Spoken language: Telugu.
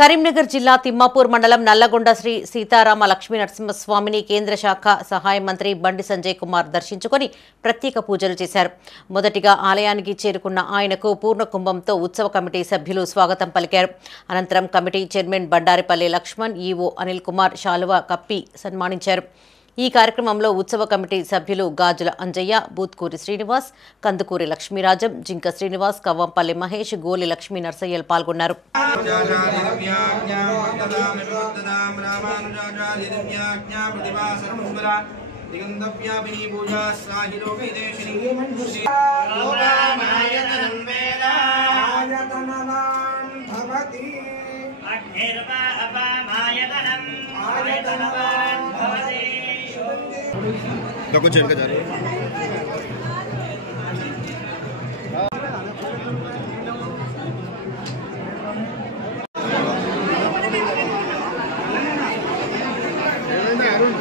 కరీంనగర్ జిల్లా తిమ్మాపూర్ మండలం నల్లగొండ శ్రీ సీతారామ లక్ష్మీ నరసింహస్వామిని కేంద్ర శాఖ సహాయ మంత్రి బండి సంజయ్ కుమార్ దర్శించుకొని ప్రత్యేక పూజలు చేశారు. మొదటిగా ఆలయానికి చేరుకున్న ఆయనకు పూర్ణ కుంభంతో ఉత్సవ కమిటీ సభ్యులు స్వాగతం పలికారు. అనంతరం committee chairman Bandaripalli Laxman, EO Anil Kumar శాలువా కప్పి సన్మానించారు. ఈ కార్యక్రమంలో ఉత్సవ కమిటీ సభ్యులు గాజుల అంజయ్య, బూత్కూరి శ్రీనివాస్, కందుకూరి లక్ష్మీరాజం, జింక శ్రీనివాస్, కవ్వంపల్లి మహేష్, గోలి లక్ష్మీ నర్సయ్యలు పాల్గొన్నారు. कुछ